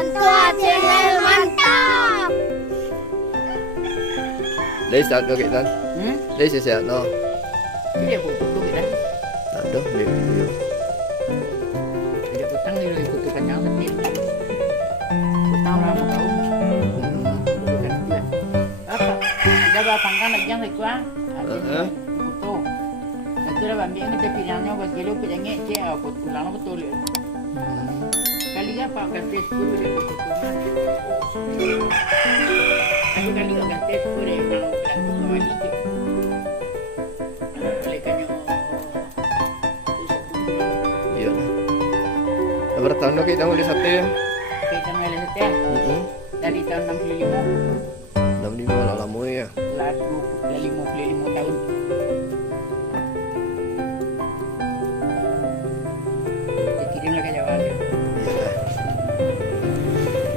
Tua channel mantap. Lấy sạch cho kita. Lấy sạch no. Dia butuh kita. Aduh, dia. Dia putang ni butuhkan yang penting. Putang lama kau. Bukan dia. Apa? Kita batang kan lagi yang lekua. Betul. Nanti lah bambi yang kita pilihnya buat gelo pilihnya cek apa pulang betul. Kali apa akan tes dulu dia betul. Aku kali akan tes dulu dia kalau bilang tu wali tu. Iya. Berapa tahun lo kita mulai sate? Kita mulai sate dari tahun 65. 65 lah lama ya. Lalu 55 tahun. Kirimlah ke Jawa.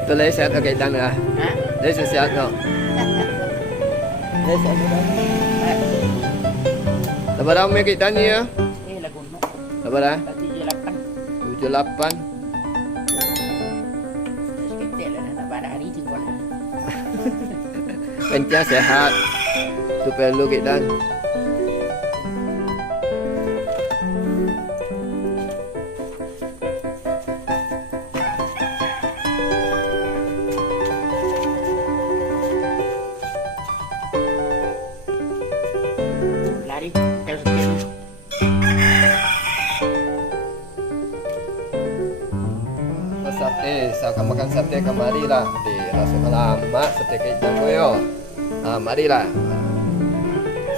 Itu lấy sạch cho kita nữa. Ha? Lấy sạch no. Lấy sạch no. Berapa lama kita ni ya? Lagu no. Berapa? Tadi je 8. 78. Sekitar lah nak pada hari juga lah. Kencang sehat. Itu perlu kita. Lari kalau sekitar. Sate, saya akan makan sate kemari lah. Di rasa lama sate kita koyo. Mari lah.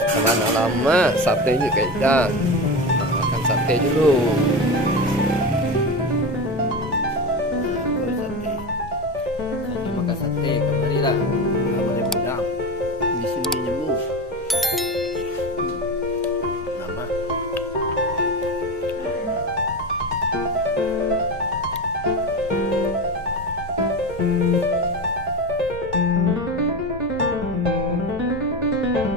Sama lama sate juga kita. Makan sate dulu. Sate. Saya makan sate kemari lah. Boleh mudah. Di sini nyembuh. Lama.